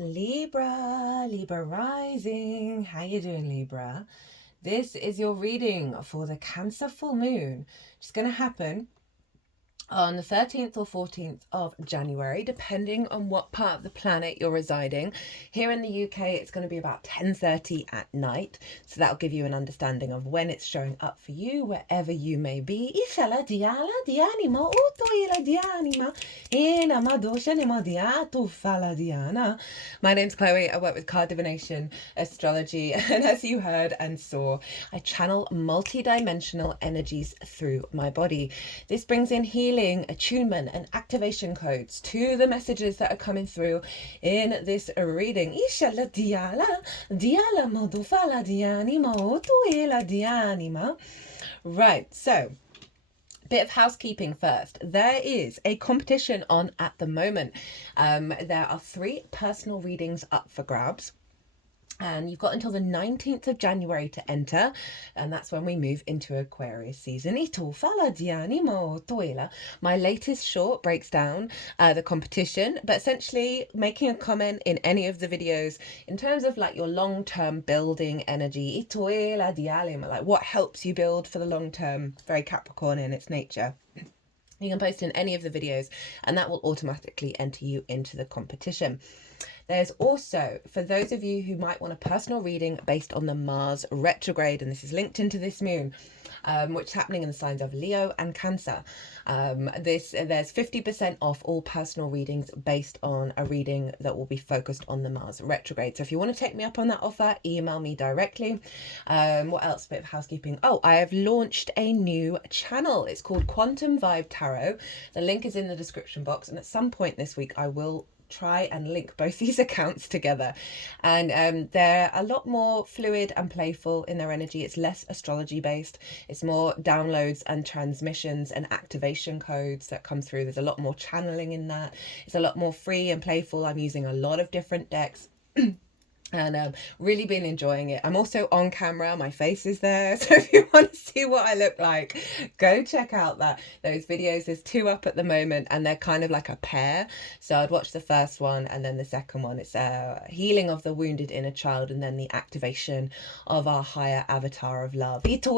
Libra, Libra rising. How you doing, Libra? This is your reading for the Cancer full moon. It's going to happen on the 13th or 14th of January, depending on what part of the planet you're residing. Here in the UK, it's going to be about 10:30 at night, so that'll give you an understanding of when it's showing up for you, wherever you may be. My name's Chloe. I work with card divination, astrology, and as you heard and saw, I channel multi-dimensional energies through my body. This brings in healing, attunement, and activation codes to the messages that are coming through in this reading. Right, so bit of housekeeping first. There is a competition on at the moment. There are 3 personal readings up for grabs. And you've got until the 19th of January to enter, and that's when we move into Aquarius season. My latest short breaks down the competition, but essentially making a comment in any of the videos in terms of like your long-term building energy, like what helps you build for the long term, very Capricorn in its nature. You can post in any of the videos and that will automatically enter you into the competition. There's also, for those of you who might want a personal reading based on the Mars retrograde, and this is linked into this moon, which is happening in the signs of Leo and Cancer. There's 50% off all personal readings based on a reading that will be focused on the Mars retrograde. So if you want to take me up on that offer, email me directly. What else? A bit of housekeeping. Oh, I have launched a new channel. It's called Quantum Vibe Tarot. The link is in the description box, and at some point this week I will try and link both these accounts together, and they're a lot more fluid and playful in their energy. It's less astrology based, it's more downloads and transmissions and activation codes that come through. There's a lot more channeling in that. It's a lot more free and playful. I'm using a lot of different decks and really been enjoying it. I'm also on camera, my face is there, so if you want to see what I look like, go check out those videos. There's 2 up at the moment, and they're kind of like a pair. So I'd watch the first one, and then the second one, it's healing of the wounded inner child, and then the activation of our higher avatar of love. So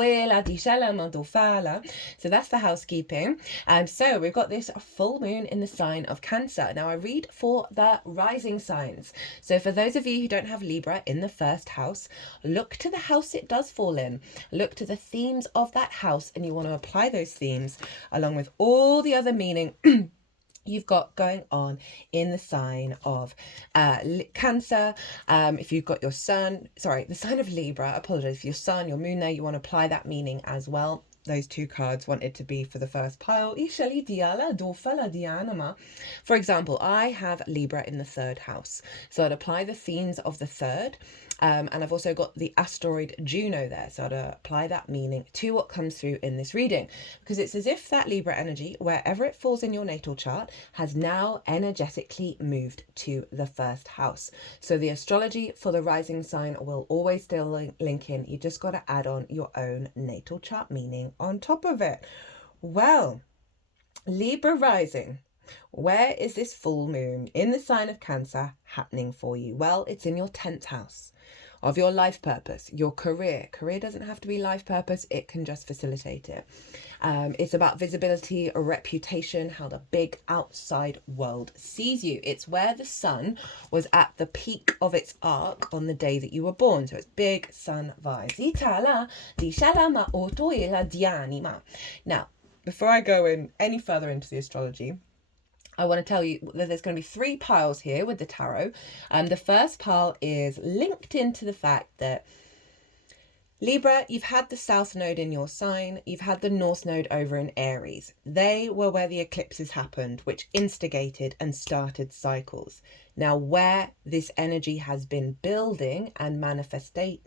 that's the housekeeping. So we've got this full moon in the sign of Cancer. Now I read for the rising signs. So for those of you who don't have Libra in the first house, look to the house it does fall in. Look to the themes of that house, and you want to apply those themes along with all the other meaning you've got going on in the sign of Cancer. If you've got your sun, the sign of Libra, apologize, for your sun, your moon there, you want to apply that meaning as well. Those 2 cards wanted to be for the first pile. For example, I have Libra in the 3rd house, so I'd apply the themes of the 3rd, and I've also got the asteroid Juno there, so I'd apply that meaning to what comes through in this reading, because it's as if that Libra energy, wherever it falls in your natal chart, has now energetically moved to the 1st house. So the astrology for the rising sign will always still link in. You just got to add on your own natal chart meaning on top of it. Well, Libra rising, where is this full moon in the sign of Cancer happening for you? Well, it's in your 10th house of your life purpose, your career. Career doesn't have to be life purpose, it can just facilitate it. It's about visibility, a reputation, how the big outside world sees you. It's where the sun was at the peak of its arc on the day that you were born. So it's big sun vibes. Now, before I go in any further into the astrology, I want to tell you that there's going to be 3 piles here with the tarot. The first pile is linked into the fact that Libra, you've had the South Node in your sign, you've had the North Node over in Aries. They were where the eclipses happened, which instigated and started cycles. Now, where this energy has been building and manifesting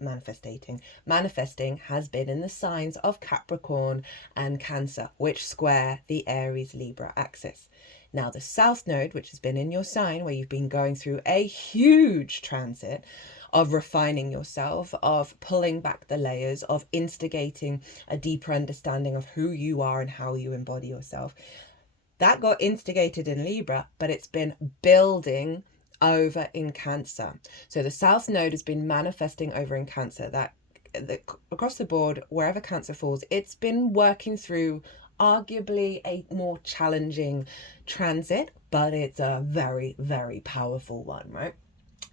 has been in the signs of Capricorn and Cancer, which square the Aries-Libra axis. Now, the South Node, which has been in your sign, where you've been going through a huge transit of refining yourself, of pulling back the layers, of instigating a deeper understanding of who you are and how you embody yourself. That got instigated in Libra, but it's been building over in Cancer. So the South Node has been manifesting over in Cancer. That across the board, wherever Cancer falls, it's been working through arguably a more challenging transit, but it's a very, very powerful one, right?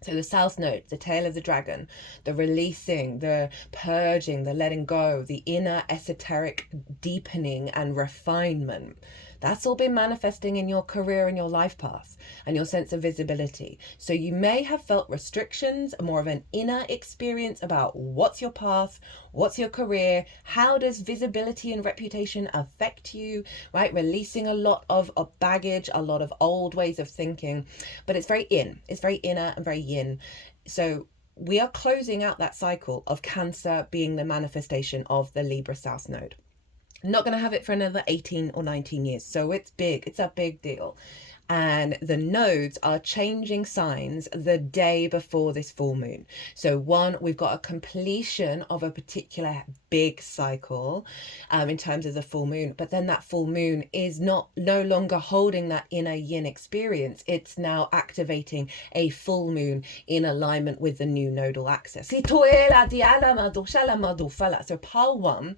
So the South Node, the tail of the dragon, the releasing, the purging, the letting go, the inner esoteric deepening and refinement. That's all been manifesting in your career and your life path and your sense of visibility. So you may have felt restrictions, more of an inner experience about what's your path, what's your career, how does visibility and reputation affect you, right? Releasing a lot of baggage, a lot of old ways of thinking, but it's very inner and very yin. So we are closing out that cycle of Cancer being the manifestation of the Libra South Node. Not going to have it for another 18 or 19 years. So it's big. It's a big deal. And the nodes are changing signs the day before this full moon. So one, we've got a completion of a particular big cycle in terms of the full moon, but then that full moon is no longer holding that inner yin experience. It's now activating a full moon in alignment with the new nodal axis. So pile 1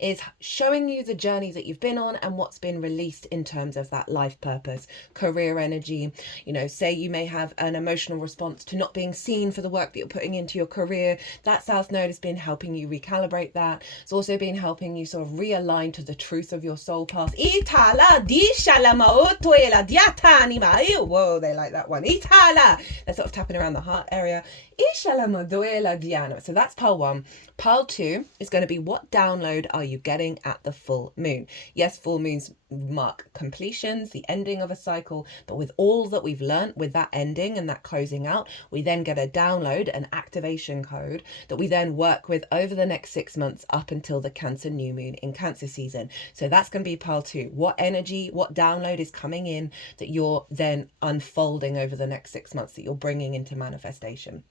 is showing you the journey that you've been on and what's been released in terms of that life purpose, career energy. You know, say you may have an emotional response to not being seen for the work that you're putting into your career. That South Node has been helping you recalibrate that. It's also been helping you sort of realign to the truth of your soul path. Whoa, they like that one. They're sort of tapping around the heart area. So that's pile 1. Pile 2 is going to be, what download are you getting at the full moon? Yes, full moons mark completions, the ending of a cycle, but with all that we've learned with that ending and that closing out, we then get a download, an activation code that we then work with over the next 6 months up until the Cancer new moon in Cancer season. So that's going to be pile 2. What energy, what download is coming in that you're then unfolding over the next 6 months, that you're bringing into manifestation?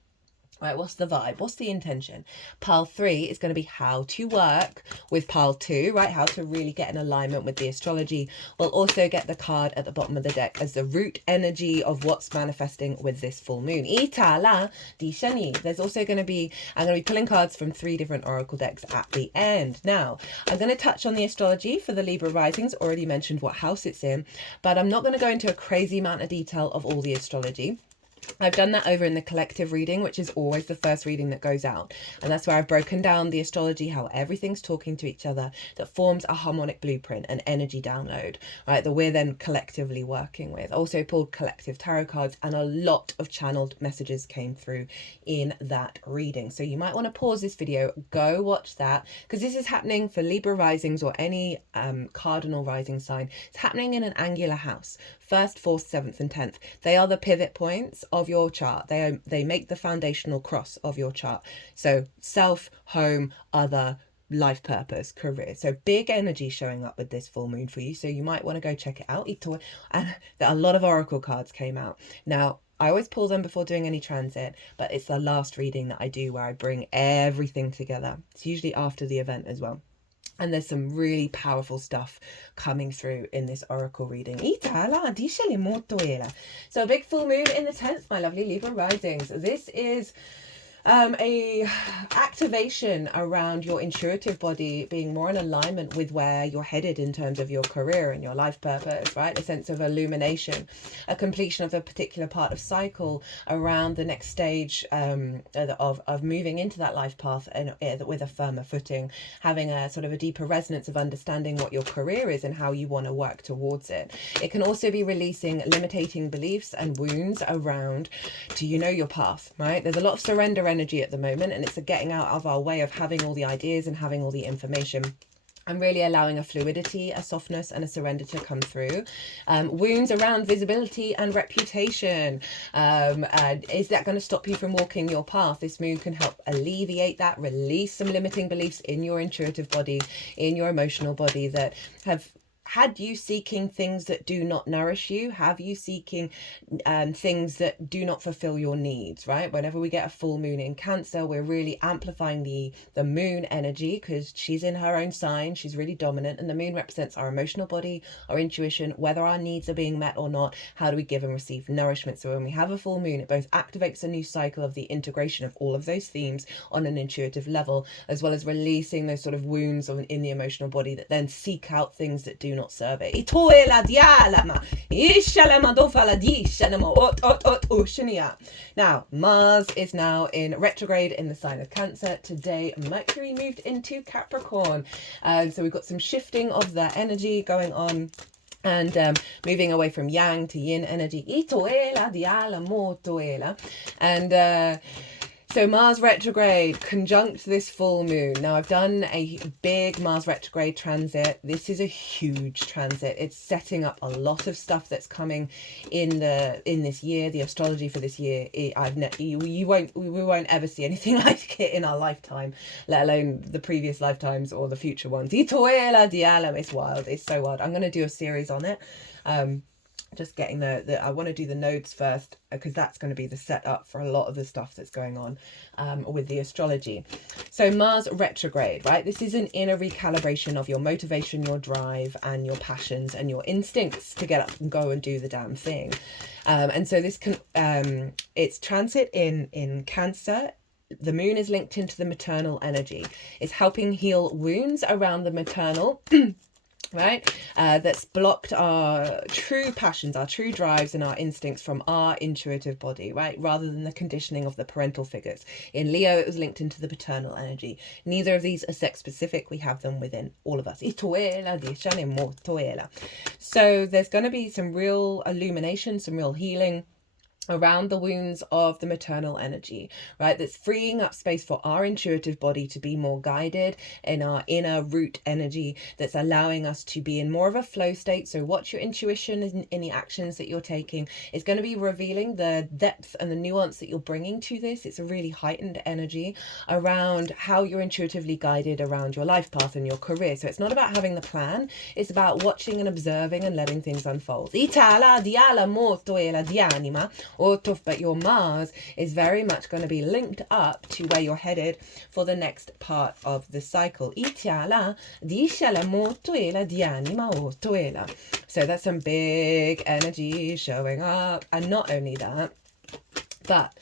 Right, what's the vibe? What's the intention? Pile 3 is going to be how to work with pile 2, right? How to really get in alignment with the astrology. We'll also get the card at the bottom of the deck as the root energy of what's manifesting with this full moon. Itala di Shani. There's also going to be, I'm going to be pulling cards from 3 different oracle decks at the end. Now, I'm going to touch on the astrology for the Libra risings, already mentioned what house it's in, but I'm not going to go into a crazy amount of detail of all the astrology. I've done that over in the collective reading, which is always the first reading that goes out. And that's where I've broken down the astrology, how everything's talking to each other, that forms a harmonic blueprint, an energy download, right, that we're then collectively working with. Also pulled collective tarot cards, and a lot of channeled messages came through in that reading. So you might want to pause this video, go watch that, because this is happening for Libra risings or any cardinal rising sign. It's happening in an angular house. 1st, 4th, 7th and 10th. They are the pivot points of your chart. They make the foundational cross of your chart. So self, home, other, life purpose, career. So big energy showing up with this full moon for you. So you might want to go check it out. And a lot of oracle cards came out. Now, I always pull them before doing any transit, but it's the last reading that I do where I bring everything together. It's usually after the event as well. And there's some really powerful stuff coming through in this oracle reading. So a big full moon in the 10th, my lovely Libra risings. This is a activation around your intuitive body being more in alignment with where you're headed in terms of your career and your life purpose, right? A sense of illumination, a completion of a particular part of cycle around the next stage of moving into that life path and with a firmer footing, having a sort of a deeper resonance of understanding what your career is and how you want to work towards it. It can also be releasing limiting beliefs and wounds around, do you know your path, right? There's a lot of surrender energy at the moment, and it's a getting out of our way of having all the ideas and having all the information, and really allowing a fluidity, a softness and a surrender to come through. Wounds around visibility and reputation. Is that going to stop you from walking your path? This moon can help alleviate that, release some limiting beliefs in your intuitive body, in your emotional body that have had you seeking things that do not nourish you? Have you seeking things that do not fulfill your needs, right? Whenever we get a full moon in Cancer, we're really amplifying the moon energy, because she's in her own sign. She's really dominant, and the moon represents our emotional body, our intuition, whether our needs are being met or not. How do we give and receive nourishment? So when we have a full moon, it both activates a new cycle of the integration of all of those themes on an intuitive level, as well as releasing those sort of wounds in the emotional body that then seek out things that do not serve it. Now, Mars is now in retrograde in the sign of Cancer. Today, Mercury moved into Capricorn. So we've got some shifting of that energy going on, and moving away from yang to yin energy. And so Mars retrograde conjunct this full moon. Now, I've done a big Mars retrograde transit. This is a huge transit. It's setting up a lot of stuff that's coming in this year. The astrology for this year, we won't ever see anything like it in our lifetime, let alone the previous lifetimes or the future ones. It's wild. It's so wild. I'm going to do a series on it. Just getting I want to do the nodes first, because that's going to be the setup for a lot of the stuff that's going on with the astrology. So Mars retrograde, right? This is an inner recalibration of your motivation, your drive, and your passions and your instincts to get up and go and do the damn thing. And so this can it's transit in Cancer. The moon is linked into the maternal energy. It's helping heal wounds around the maternal right? That's blocked our true passions, our true drives, and our instincts from our intuitive body, right? Rather than the conditioning of the parental figures. In Leo, it was linked into the paternal energy. Neither of these are sex specific. We have them within all of us. So there's going to be some real illumination, some real healing around the wounds of the maternal energy, right? That's freeing up space for our intuitive body to be more guided in our inner root energy, that's allowing us to be in more of a flow state. So watch your intuition in the actions that you're taking. It's going to be revealing the depth and the nuance that you're bringing to this. It's a really heightened energy around how you're intuitively guided around your life path and your career. So it's not about having the plan. It's about watching and observing and letting things unfold. But your Mars is very much going to be linked up to where you're headed for the next part of the cycle. So that's some big energy showing up. And not only that, but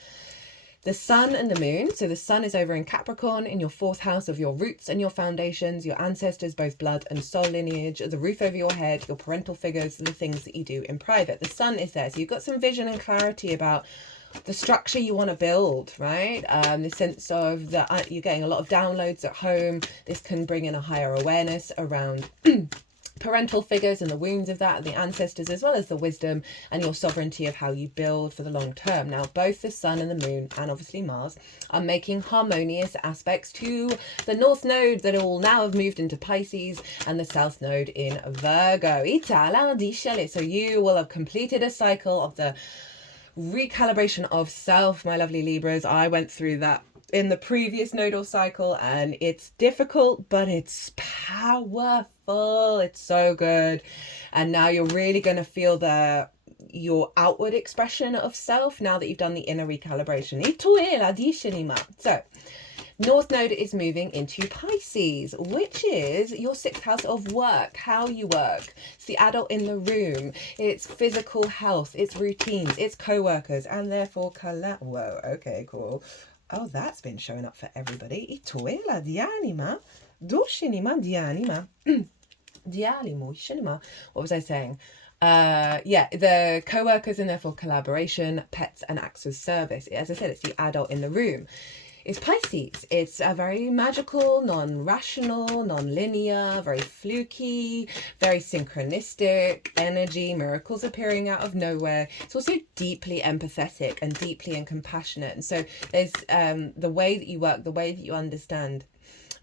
the sun and the moon. So the sun is over in Capricorn, in your 4th house of your roots and your foundations, your ancestors, both blood and soul lineage, the roof over your head, your parental figures, and the things that you do in private. The sun is there. So you've got some vision and clarity about the structure you want to build, right? The sense of that you're getting a lot of downloads at home. This can bring in a higher awareness around parental figures and the wounds of that, and the ancestors, as well as the wisdom and your sovereignty of how you build for the long term. Now, both the sun and the moon, and obviously Mars, are making harmonious aspects to the north node that all now have moved into Pisces, and the south node in Virgo. So you will have completed a cycle of the recalibration of self, my lovely Libras. I went through that in the previous nodal cycle, and it's difficult, but it's powerful. It's so good. And now you're really going to feel your outward expression of self now that you've done the inner recalibration. So North Node is moving into Pisces, which is your 6th house of work, how you work. It's the adult in the room. It's physical health. It's routines. It's co-workers, and therefore whoa, okay, cool. Oh, that's been showing up for everybody. What was I saying? Yeah, the co-workers, and therefore collaboration, pets, and acts of service. As I said, it's the adult in the room. It's Pisces. It's a very magical, non-rational, non-linear, very fluky, very synchronistic energy, miracles appearing out of nowhere. It's also deeply empathetic and deeply and compassionate. And so there's the way that you work, the way that you understand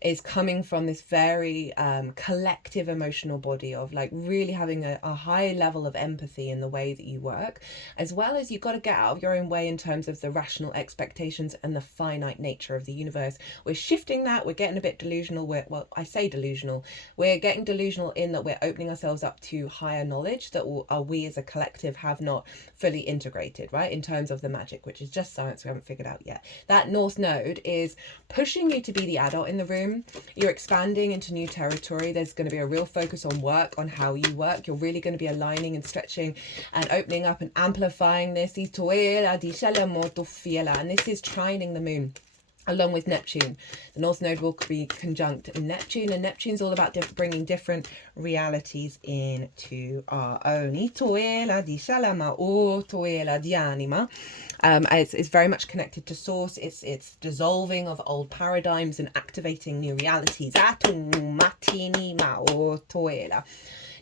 is coming from this very collective emotional body of like really having a high level of empathy in the way that you work, as well as you've got to get out of your own way in terms of the rational expectations and the finite nature of the universe. We're shifting that. We're getting a bit delusional. Well, I say delusional. We're getting delusional in that we're opening ourselves up to higher knowledge that we as a collective have not fully integrated, right, in terms of the magic, which is just science we haven't figured out yet. That North Node is pushing you to be the adult in the room. You're expanding into new territory. There's going to be a real focus on work, on how you work. You're really going to be aligning and stretching and opening up and amplifying this. And this is trining the moon along with Neptune. The North Node will be conjunct Neptune, and Neptune's all about bringing different realities into our own. It's very much connected to source. It's dissolving of old paradigms and activating new realities.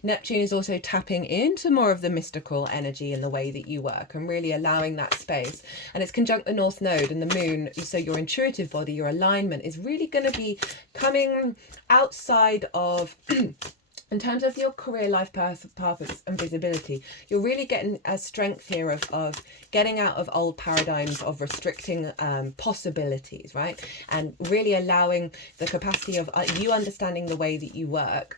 Neptune is also tapping into more of the mystical energy in the way that you work and really allowing that space. And it's conjunct the North Node and the moon. So your intuitive body, your alignment is really going to be coming outside of... In terms of your career, life purpose and visibility, you're really getting a strength here of getting out of old paradigms of restricting possibilities, right? And really allowing the capacity of you understanding the way that you work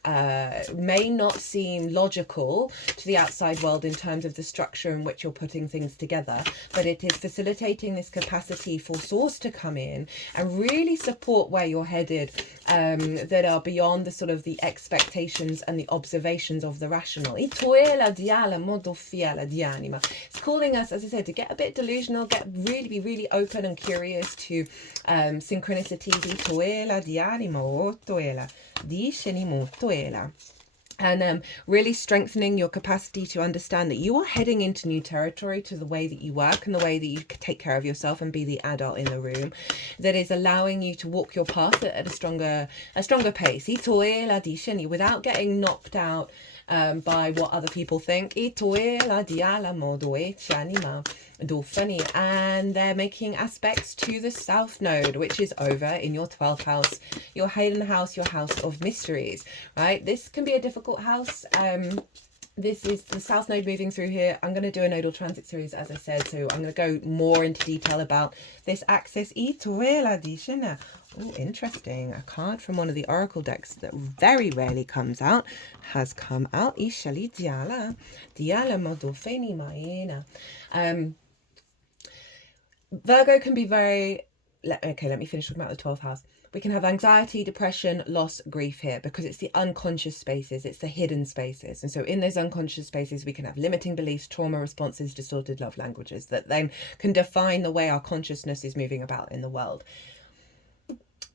may not seem logical to the outside world in terms of the structure in which you're putting things together, but it is facilitating this capacity for source to come in and really support where you're headed, that are beyond the sort of the expectations and the observations of the rational. It's calling us, as I said, to get a bit delusional, be really open and curious to synchronicities. And really strengthening your capacity to understand that you are heading into new territory to the way that you work and the way that you take care of yourself and be the adult in the room, that is allowing you to walk your path at a stronger pace without getting knocked out by what other people think. And they're making aspects to the South Node, which is over in your 12th house, your hidden house, your house of mysteries, right? This can be a difficult house. This is the South Node moving through here. I'm going to do a nodal transit series, as I said, so I'm going to go more into detail about this axis. Oh, interesting. A card from one of the oracle decks that very rarely comes out has come out. Virgo can be very... Okay, let me finish talking about the 12th house. We can have anxiety, depression, loss, grief here because it's the unconscious spaces, it's the hidden spaces. And so in those unconscious spaces, we can have limiting beliefs, trauma responses, distorted love languages that then can define the way our consciousness is moving about in the world.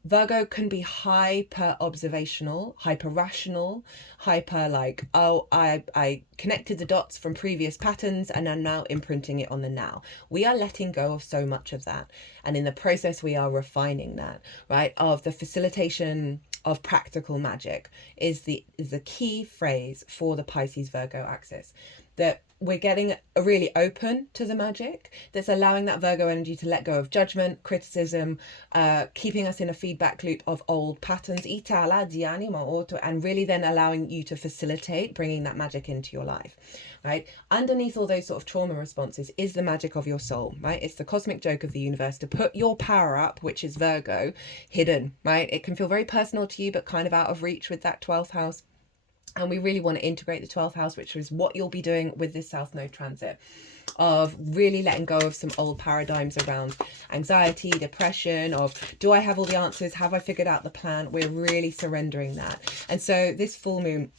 Virgo can be hyper observational, hyper rational, hyper like, oh, I connected the dots from previous patterns and I'm now imprinting it on the now. We are letting go of so much of that. And in the process, we are refining that, right? Of the facilitation of practical magic is the key phrase for the Pisces Virgo axis. That we're getting really open to the magic that's allowing that Virgo energy to let go of judgment, criticism, keeping us in a feedback loop of old patterns, and really then allowing you to facilitate bringing that magic into your life, right? Underneath all those sort of trauma responses is the magic of your soul, right? It's the cosmic joke of the universe to put your power up, which is Virgo, hidden, right? It can feel very personal to you, but kind of out of reach with that 12th house. And we really want to integrate the 12th house, which is what you'll be doing with this South Node transit, of really letting go of some old paradigms around anxiety, depression, of do I have all the answers? Have I figured out the plan? We're really surrendering that. And so this full moon...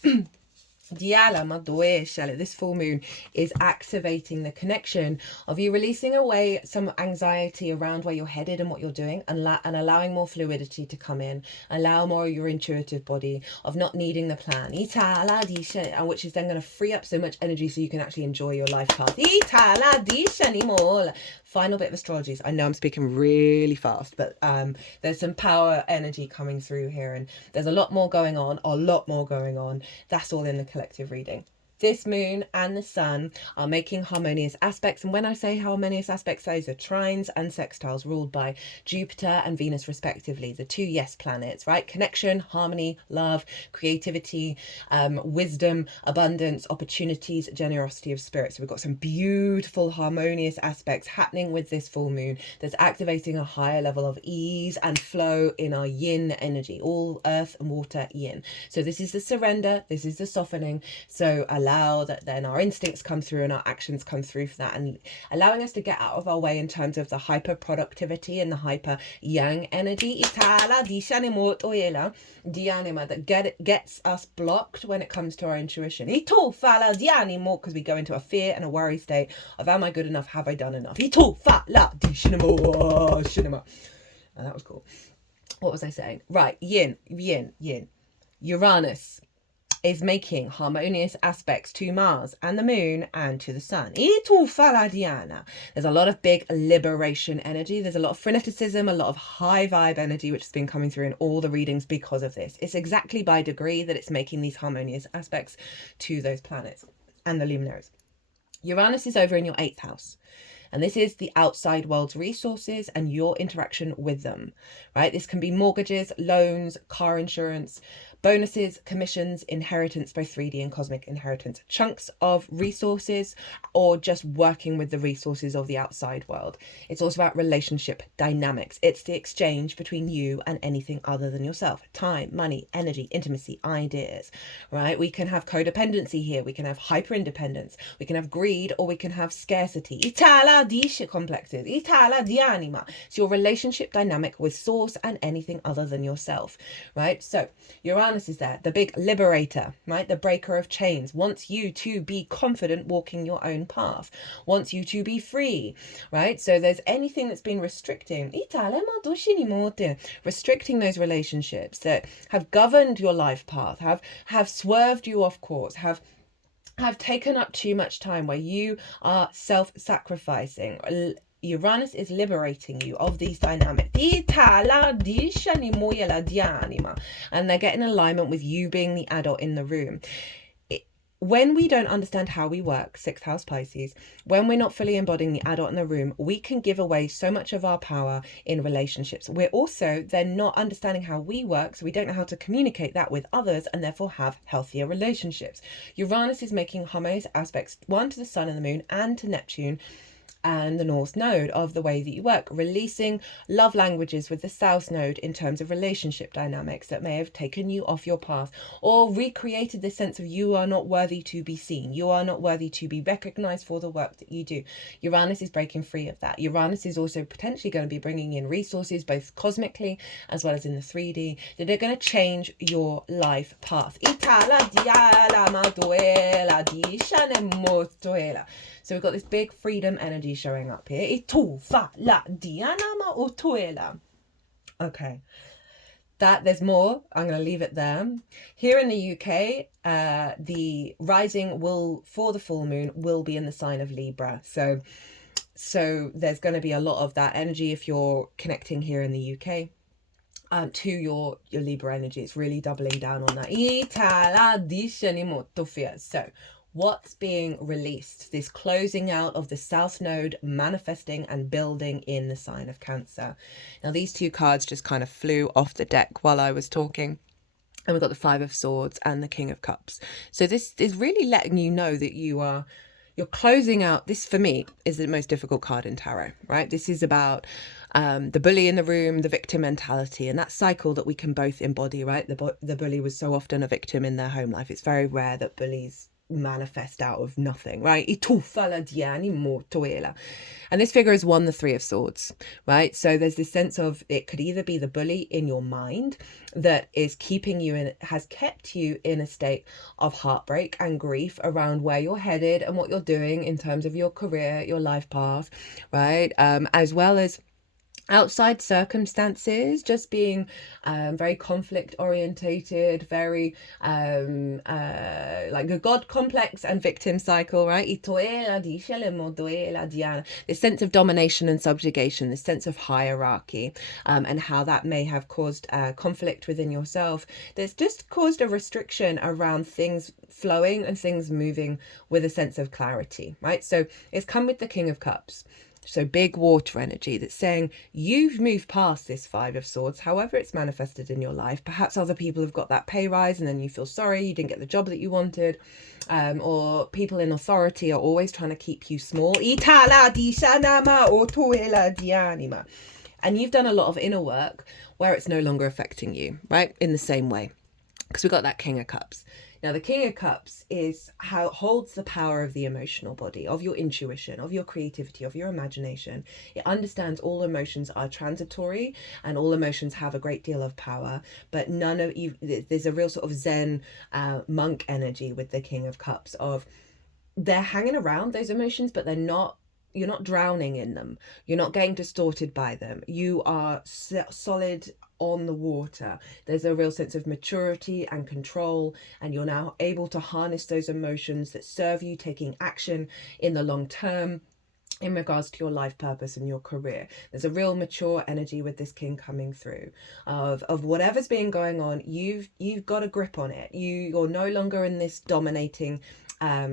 This full moon is activating the connection of you releasing away some anxiety around where you're headed and what you're doing, and allowing more fluidity to come in, allow more of your intuitive body of not needing the plan, which is then going to free up so much energy so you can actually enjoy your life path. Final bit of astrology. I know I'm speaking really fast, but there's some power energy coming through here, and there's a lot more going on. That's all in the collective reading. this moon and the sun are making harmonious aspects. And when I say harmonious aspects, those are trines and sextiles ruled by Jupiter and Venus respectively, the two yes planets, right? Connection, harmony, love, creativity, wisdom, abundance, opportunities, generosity of spirit. So we've got some beautiful harmonious aspects happening with this full moon that's activating a higher level of ease and flow in our yin energy, all earth and water yin. So this is the surrender, this is the softening. So allow that then our instincts come through and our actions come through for that, and allowing us to get out of our way in terms of the hyper productivity and the hyper yang energy that gets us blocked when it comes to our intuition. Because we go into a fear and a worry state of, am I good enough? Have I done enough? And that was cool. What was I saying? Right, yin. Uranus is making harmonious aspects to Mars and the moon and to the sun. There's a lot of big liberation energy. There's a lot of freneticism, a lot of high vibe energy, which has been coming through in all the readings because of this. It's exactly by degree that it's making these harmonious aspects to those planets and the luminaries. Uranus is over in your 8th house. And this is the outside world's resources and your interaction with them, right? This can be mortgages, loans, car insurance, bonuses, commissions, inheritance, both 3D and cosmic inheritance, chunks of resources, or just working with the resources of the outside world. It's also about relationship dynamics. It's the exchange between you and anything other than yourself. Time, money, energy, intimacy, ideas, right? We can have codependency here. We can have hyper independence. We can have greed, or we can have scarcity. Itala di complexes. Itala di anima. It's your relationship dynamic with source and anything other than yourself, right? So Uranus is there, the big liberator, right? The breaker of chains, wants you to be confident walking your own path, wants you to be free, right? So there's anything that's been restricting those relationships that have governed your life path, have swerved you off course, have taken up too much time, where you are self-sacrificing. Uranus is liberating you of these dynamics. And they're getting alignment with you being the adult in the room. When we don't understand how we work, 6th house Pisces, when we're not fully embodying the adult in the room, we can give away so much of our power in relationships. We're also then not understanding how we work, so we don't know how to communicate that with others and therefore have healthier relationships. Uranus is making harmonious aspects, one to the sun and the moon and to Neptune and the North Node of the way that you work, releasing love languages with the South Node in terms of relationship dynamics that may have taken you off your path, or recreated the sense of you are not worthy to be seen, you are not worthy to be recognized for the work that you do. Uranus is breaking free of that. Uranus is also potentially going to be bringing in resources both cosmically as well as in the 3D that are going to change your life path. So we've got this big freedom energy showing up here. Okay. That there's more. I'm going to leave it there. Here in the UK, the rising for the full moon will be in the sign of Libra. So there's going to be a lot of that energy if you're connecting here in the UK. To your Libra energy. It's really doubling down on that. So what's being released? This closing out of the South Node, manifesting and building in the sign of Cancer. Now these two cards just kind of flew off the deck while I was talking. And we've got the 5 of Swords and the King of Cups. So this is really letting you know that you're closing out. This for me is the most difficult card in tarot, right? This is about the bully in the room, the victim mentality, and that cycle that we can both embody, right? The bully was so often a victim in their home life. It's very rare that bullies manifest out of nothing, right? And this figure has won the 3 of Swords, right? So there's this sense of, it could either be the bully in your mind that is keeping you in, has kept you in a state of heartbreak and grief around where you're headed and what you're doing in terms of your career, your life path, right? As well as outside circumstances, just being very conflict orientated, very like a god complex and victim cycle, right? This sense of domination and subjugation, this sense of hierarchy, and how that may have caused conflict within yourself. That's just caused a restriction around things flowing and things moving with a sense of clarity, right? So it's come with the King of Cups. So big water energy that's saying you've moved past this Five of Swords, however it's manifested in your life. Perhaps other people have got that pay rise and then you feel sorry you didn't get the job that you wanted, or people in authority are always trying to keep you small. And you've done a lot of inner work where it's no longer affecting you, right? In the same way, because we've got that King of Cups. Now, the King of Cups is how holds the power of the emotional body, of your intuition, of your creativity, of your imagination. It understands all emotions are transitory and all emotions have a great deal of power, but none of you, there's a real sort of Zen monk energy with the King of Cups of they're hanging around those emotions, but you're not drowning in them. You're not getting distorted by them. You are solid on the water. There's a real sense of maturity and control, and you're now able to harness those emotions that serve you, taking action in the long term in regards to your life purpose and your career. There's a real mature energy with this king coming through of whatever's been going on. You've got a grip on it. You're no longer in this dominating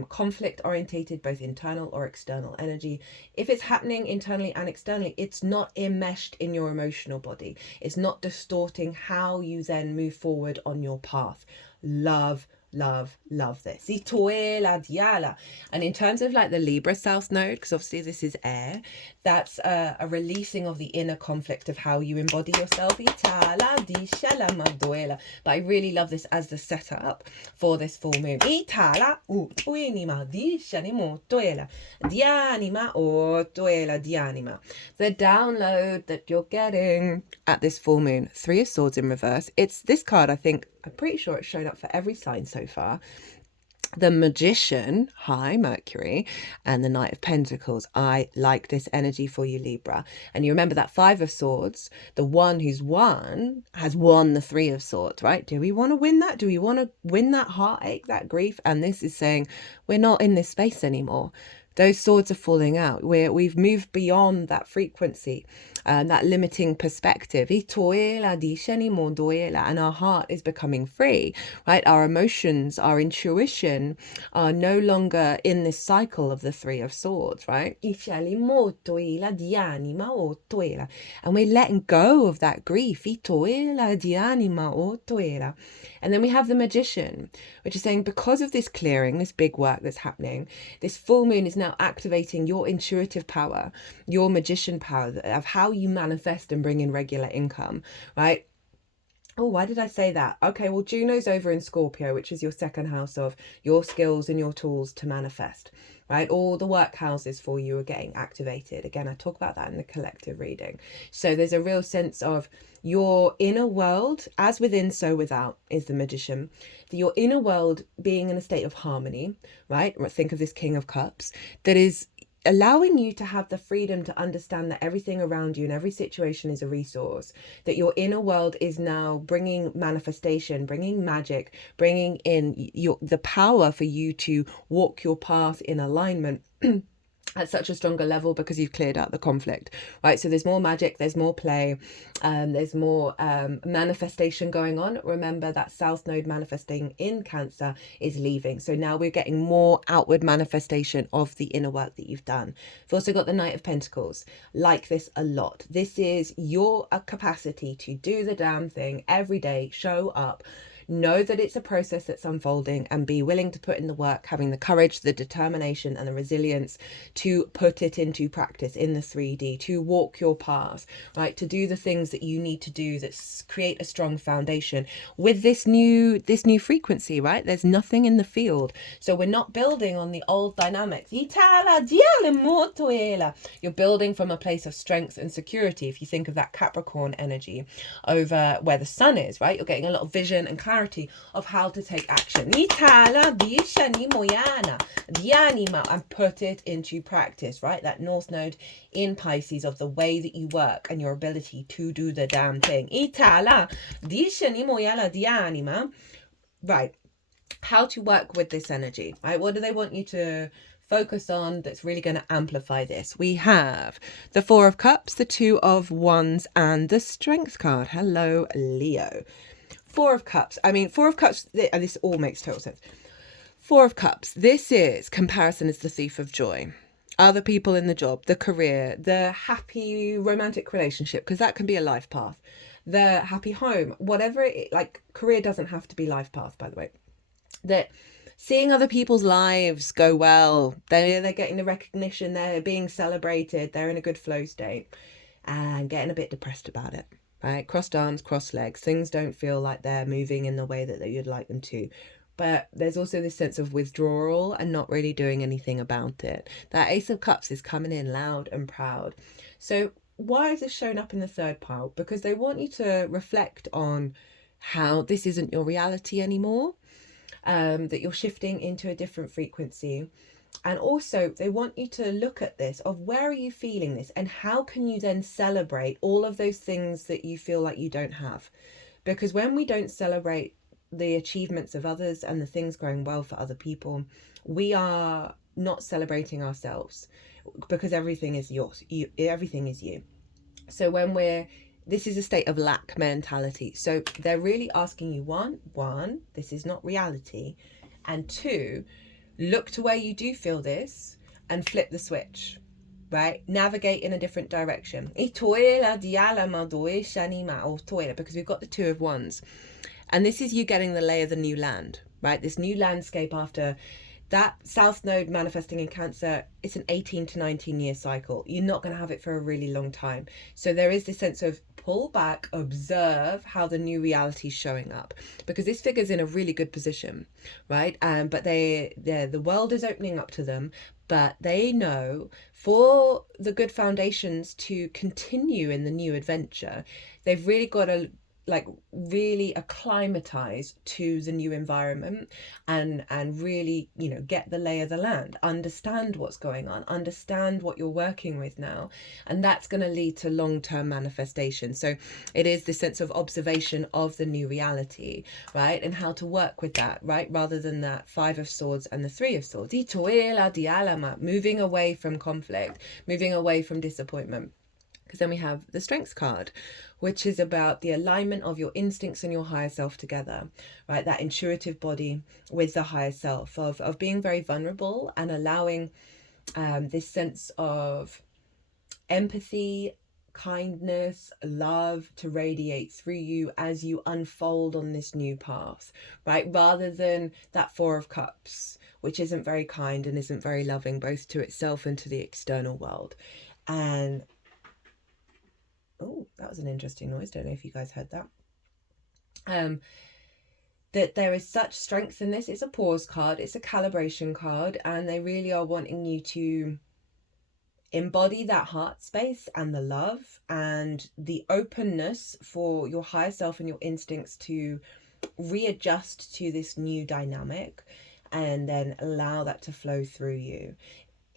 conflict orientated, both internal or external energy. If it's happening internally and externally, it's not enmeshed in your emotional body. It's not distorting how you then move forward on your path. Love this. And in terms of like the Libra South Node, because obviously this is air, that's a releasing of the inner conflict of how you embody yourself. But I really love this as the setup for this full moon. The download that you're getting at this full moon, Three of Swords in reverse. It's this card, I'm pretty sure it's shown up for every sign so far. The Magician, High Mercury, and the Knight of Pentacles. I like this energy for you, Libra. And you remember that Five of Swords, the one who's won has won the Three of Swords, right? Do we want to win that? Do we want to win that heartache, that grief? And this is saying we're not in this space anymore. Those swords are falling out. We've moved beyond that frequency, that limiting perspective. And our heart is becoming free, right? Our emotions, our intuition are no longer in this cycle of the Three of Swords, right? And we're letting go of that grief. And then we have the Magician, which is saying because of this clearing, this big work that's happening, this full moon is now activating your intuitive power, your magician power of how you manifest and bring in regular income, right? Oh, why did I say that? Okay, well, Juno's over in Scorpio, which is your second house of your skills and your tools to manifest, right? All the work houses for you are getting activated. Again, I talk about that in the collective reading. So there's a real sense of your inner world, as within, so without, is the Magician. Your inner world being in a state of harmony, right? Think of this King of Cups, that is allowing you to have the freedom to understand that everything around you and every situation is a resource, that your inner world is now bringing manifestation, bringing magic, bringing in the power for you to walk your path in alignment at such a stronger level because you've cleared out the conflict, right? So there's more magic, there's more play, there's more manifestation going on. Remember that South Node manifesting in Cancer is leaving. So now we're getting more outward manifestation of the inner work that you've done. We've also got the Knight of Pentacles. Like this a lot. This is your capacity to do the damn thing every day, show up, know that it's a process that's unfolding, and be willing to put in the work, having the courage, the determination and the resilience to put it into practice in the 3D, to walk your path, right? To do the things that you need to do that create a strong foundation with this new frequency, right? There's nothing in the field. So we're not building on the old dynamics. You're building from a place of strength and security. If you think of that Capricorn energy over where the sun is, right? You're getting a lot of vision and clarity clarity of how to take action. And put it into practice, right? That North Node in Pisces of the way that you work and your ability to do the damn thing. Right. How to work with this energy, right? What do they want you to focus on that's really going to amplify this? We have the Four of Cups, the Two of Wands, and the Strength card. Hello, Leo. Four of Cups. I mean, Four of Cups, and this all makes total sense. Four of Cups. This is comparison is the thief of joy. Other people in the job, the career, the happy romantic relationship, because that can be a life path. The happy home, whatever it, like, career doesn't have to be life path, by the way. That seeing other people's lives go well, they're getting the recognition, they're being celebrated, they're in a good flow state, and getting a bit depressed about it, right? Crossed arms, crossed legs, things don't feel like they're moving in the way that you'd like them to. But there's also this sense of withdrawal and not really doing anything about it. That Ace of Cups is coming in loud and proud. So why is this showing up in the third pile? Because they want you to reflect on how this isn't your reality anymore, that you're shifting into a different frequency. And also they want you to look at this of where are you feeling this and how can you then celebrate all of those things that you feel like you don't have. Because when we don't celebrate the achievements of others and the things going well for other people, we are not celebrating ourselves, because everything is yours. Everything is you. So when this is a state of lack mentality. So they're really asking you, one, this is not reality. And two, look to where you do feel this and flip the switch, right? Navigate in a different direction. Because we've got the Two of Wands. And this is you getting the lay of the new land, right? This new landscape after that South Node manifesting in Cancer. It's an 18 to 19 year cycle. You're not going to have it for a really long time. So there is this sense of pull back, observe how the new reality is showing up, because this figure's in a really good position, right? But the world is opening up to them, but they know for the good foundations to continue in the new adventure, they've really got to really acclimatize to the new environment and really, get the lay of the land, understand what's going on, understand what you're working with now. And that's going to lead to long-term manifestation. So it is this sense of observation of the new reality, right? And how to work with that, right? Rather than that Five of Swords and the Three of Swords. Moving away from conflict, moving away from disappointment. Because then we have the Strengths card, which is about the alignment of your instincts and your higher self together, right? That intuitive body with the higher self of being very vulnerable and allowing this sense of empathy, kindness, love to radiate through you as you unfold on this new path, right? Rather than that Four of Cups, which isn't very kind and isn't very loving, both to itself and to the external world. And oh, that was an interesting noise. Don't know if you guys heard that. That there is such strength in this. It's a pause card. It's a calibration card. And they really are wanting you to embody that heart space and the love and the openness for your higher self and your instincts to readjust to this new dynamic and then allow that to flow through you.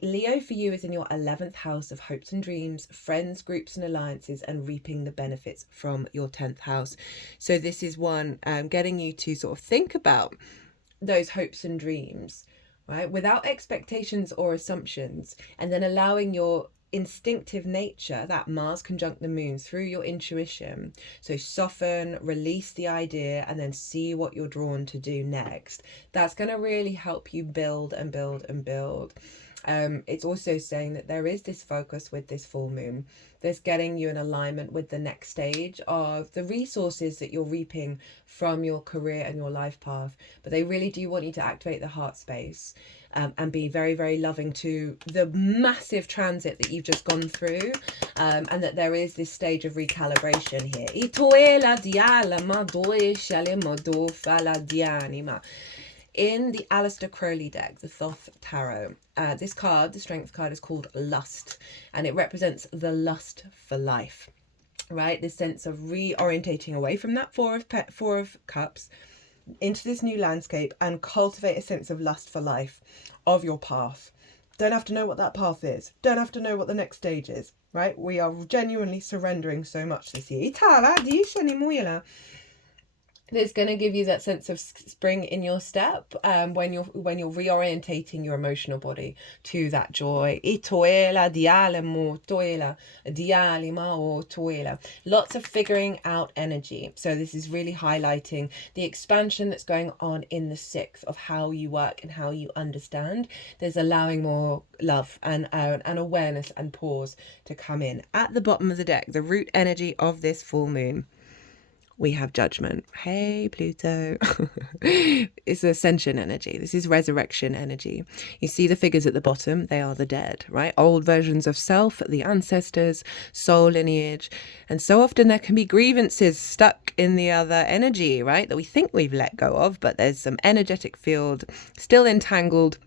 Leo for you is in your 11th house of hopes and dreams, friends, groups and alliances, and reaping the benefits from your 10th house. So this is one getting you to sort of think about those hopes and dreams, right? Without expectations or assumptions, and then allowing your instinctive nature, that Mars conjunct the moon, through your intuition. So soften, release the idea, and then see what you're drawn to do next. That's going to really help you build and build and build. It's also saying that there is this focus with this full moon that's getting you in alignment with the next stage of the resources that you're reaping from your career and your life path. But they really do want you to activate the heart space and be very, very loving to the massive transit that you've just gone through, and that there is this stage of recalibration here. In the Aleister Crowley deck, the Thoth Tarot, this card, the Strength card, is called Lust, and it represents the lust for life, right? This sense of reorientating away from that Four of Cups into this new landscape and cultivate a sense of lust for life, of your path. Don't have to know what that path is. Don't have to know what the next stage is, right? We are genuinely surrendering so much this year. It's going to give you that sense of spring in your step when you're reorientating your emotional body to that joy. Lots of figuring out energy. So this is really highlighting the expansion that's going on in the 6th of how you work and how you understand. There's allowing more love and awareness and pause to come in. At the bottom of the deck, the root energy of this full moon, we have judgment. Hey, Pluto. It's ascension energy. This is resurrection energy. You see the figures at the bottom, they are the dead, right? Old versions of self, the ancestors, soul lineage. And so often there can be grievances stuck in the other energy, right? That we think we've let go of, but there's some energetic field still entangled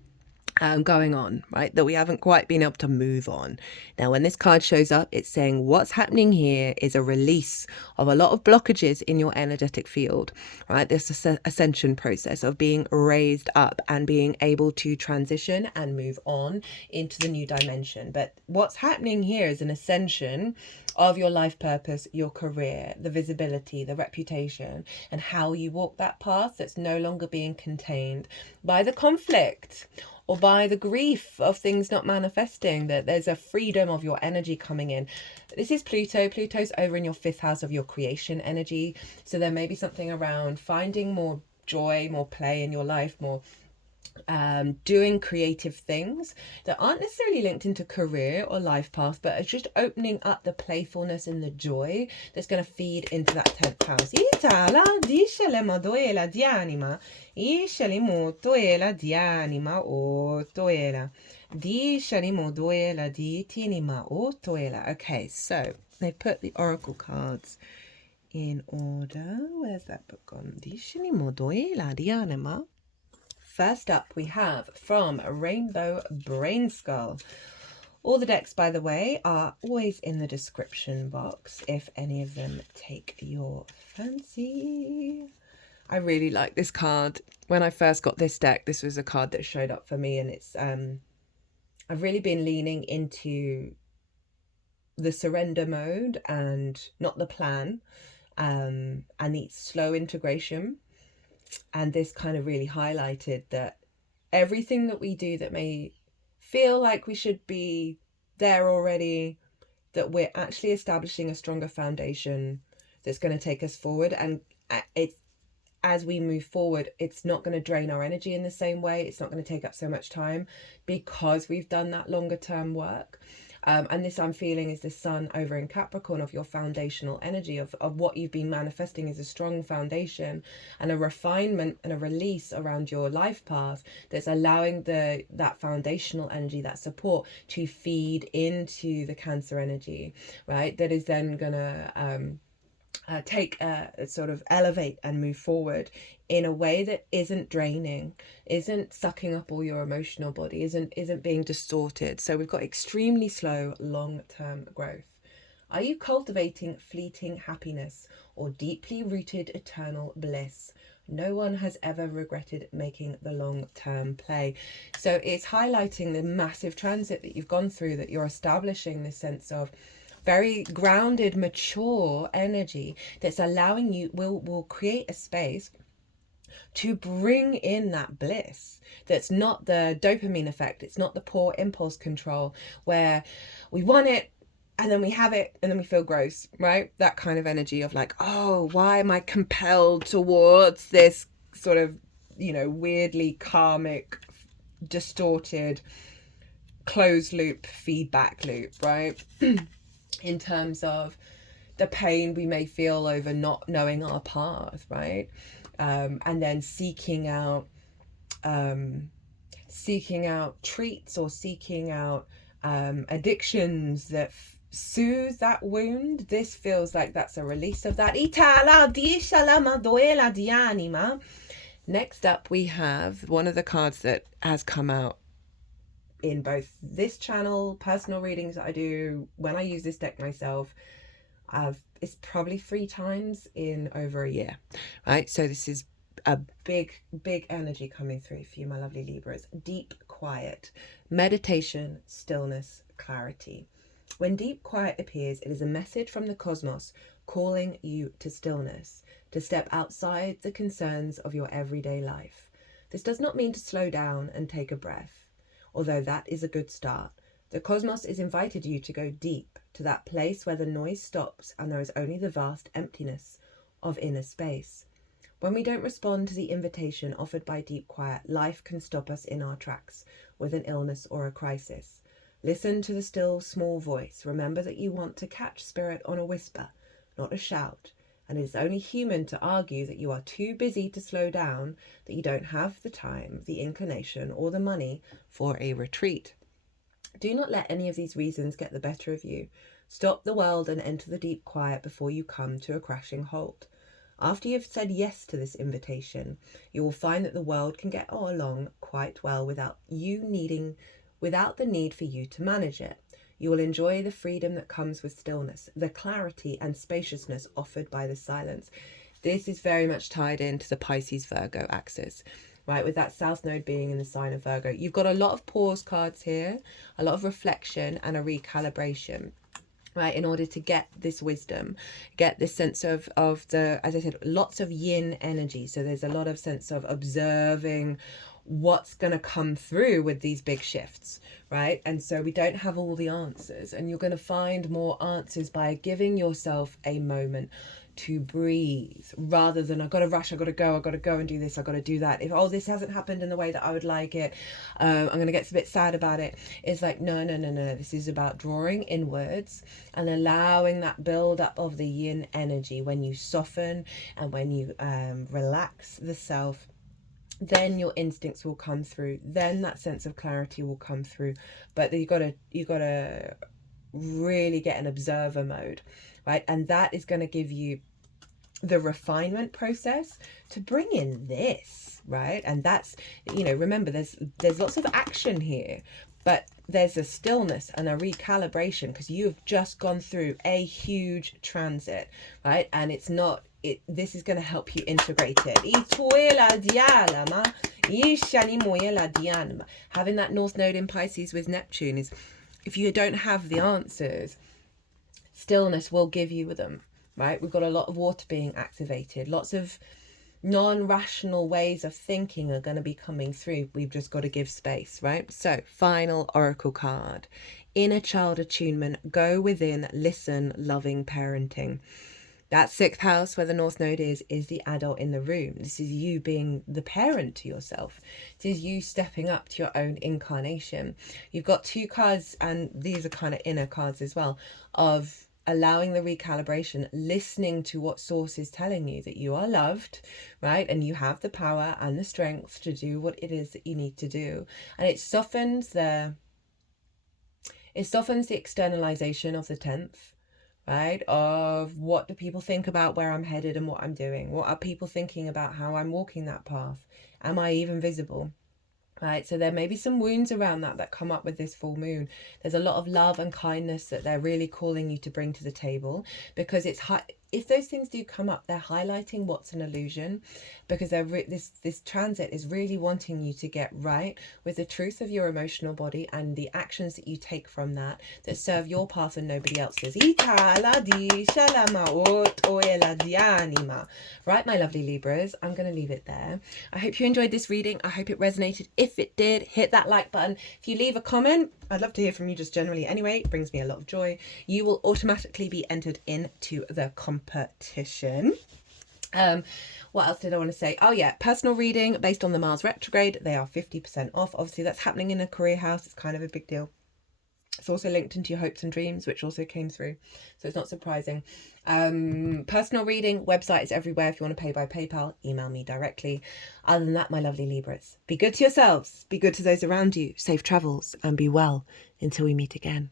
going on, right, that we haven't quite been able to move on. Now, when this card shows up, it's saying what's happening here is a release of a lot of blockages in your energetic field, right? This ascension process of being raised up and being able to transition and move on into the new dimension. But what's happening here is an ascension of your life purpose, your career, the visibility, the reputation, and how you walk that path that's no longer being contained by the conflict or by the grief of things not manifesting, that there's a freedom of your energy coming in. This is Pluto. Pluto's over in your 5th house of your creation energy. So there may be something around finding more joy, more play in your life, more doing creative things that aren't necessarily linked into career or life path, but it's just opening up the playfulness and the joy that's going to feed into that 10th house. Okay, so they put the oracle cards in order. Where's that book gone? First up, we have from Rainbow Brainskull. All the decks, by the way, are always in the description box if any of them take your fancy. I really like this card. When I first got this deck, this was a card that showed up for me, and it's I've really been leaning into the surrender mode and not the plan, and the slow integration. And this kind of really highlighted that everything that we do that may feel like we should be there already, that we're actually establishing a stronger foundation that's going to take us forward. And it's, as we move forward, it's not going to drain our energy in the same way. It's not going to take up so much time because we've done that longer term work. And this I'm feeling is the sun over in Capricorn of your foundational energy of what you've been manifesting is a strong foundation and a refinement and a release around your life path that's allowing that foundational energy, that support to feed into the Cancer energy, right? That is then gonna sort of elevate and move forward in a way that isn't draining, isn't sucking up all your emotional body, isn't being distorted. So we've got extremely slow long-term growth. Are you cultivating fleeting happiness or deeply rooted eternal bliss? No one has ever regretted making the long-term play. So it's highlighting the massive transit that you've gone through, that you're establishing this sense of very grounded, mature energy that's allowing you, will create a space to bring in that bliss. That's not the dopamine effect. It's not the poor impulse control where we want it and then we have it and then we feel gross, right? That kind of energy of like, oh, why am I compelled towards this sort of, weirdly karmic, distorted, closed loop feedback loop, right? In terms of the pain we may feel over not knowing our path, right? And then seeking out treats or seeking out addictions that soothe that wound. This feels like that's a release of that. Next up, we have one of the cards that has come out in both this channel, personal readings that I do, when I use this deck myself. It's probably 3 times in over a year, right? So this is a big energy coming through for you, my lovely Libras. Deep quiet, meditation, stillness, clarity. When deep quiet appears, it is a message from the cosmos calling you to stillness, to step outside the concerns of your everyday life. This does not mean to slow down and take a breath, although that is a good start. The cosmos has invited you to go deep, to that place where the noise stops and there is only the vast emptiness of inner space. When we don't respond to the invitation offered by deep quiet, life can stop us in our tracks with an illness or a crisis. Listen to the still, small voice. Remember that you want to catch spirit on a whisper, not a shout. And it is only human to argue that you are too busy to slow down, that you don't have the time, the inclination, or the money for a retreat. Do not let any of these reasons get the better of you. Stop the world and enter the deep quiet before you come to a crashing halt. After you've said yes to this invitation, you will find that the world can get along quite well without the need for you to manage it. You will enjoy the freedom that comes with stillness, the clarity and spaciousness offered by the silence. This is very much tied into the Pisces-Virgo axis, right? With that South Node being in the sign of Virgo. You've got a lot of pause cards here, a lot of reflection and a recalibration, right? In order to get this wisdom, get this sense of the, as I said, lots of yin energy. So there's a lot of sense of observing what's going to come through with these big shifts, right? And so we don't have all the answers, and you're going to find more answers by giving yourself a moment to breathe, rather than I've got to rush, I've got to go and do this, I've got to do that. If, oh, this hasn't happened in the way that I would like it, I'm going to get a bit sad about it. It's like, no. This is about drawing inwards and allowing that build up of the yin energy. When you soften and when you relax the self, then your instincts will come through, then that sense of clarity will come through. But you gotta really get an observer mode, right? And that is going to give you the refinement process to bring in this, right? And that's, remember, there's lots of action here, but there's a stillness and a recalibration because you've just gone through a huge transit, right? And this is going to help you integrate it. Having that North Node in Pisces with Neptune is, if you don't have the answers, stillness will give you them, right? We've got a lot of water being activated. Lots of non-rational ways of thinking are going to be coming through. We've just got to give space, right? So, final oracle card. Inner child attunement, go within, listen, loving parenting. That 6th house where the North Node is the adult in the room. This is you being the parent to yourself. This is you stepping up to your own incarnation. You've got 2 cards, and these are kind of inner cards as well, of allowing the recalibration, listening to what source is telling you that you are loved, right? And you have the power and the strength to do what it is that you need to do. And it softens the externalization of the 10th, right? Of what do people think about where I'm headed and what I'm doing? What are people thinking about how I'm walking that path? Am I even visible? Right, so there may be some wounds around that come up with this full moon. There's a lot of love and kindness that they're really calling you to bring to the table, because if those things do come up, they're highlighting what's an illusion, because this transit is really wanting you to get right with the truth of your emotional body and the actions that you take from that serve your path and nobody else's. Right, my lovely Libras, I'm going to leave it there. I hope you enjoyed this reading. I hope it resonated. If it did, hit that like button. If you leave a comment, I'd love to hear from you just generally anyway. It brings me a lot of joy. You will automatically be entered into the competition. What else did I want to say? Oh yeah, personal reading based on the Mars retrograde. They are 50% off. Obviously, that's happening in a career house. It's kind of a big deal. It's also linked into your hopes and dreams, which also came through. So it's not surprising. Personal reading, website is everywhere. If you want to pay by PayPal, email me directly. Other than that, my lovely Libras, be good to yourselves. Be good to those around you. Safe travels and be well until we meet again.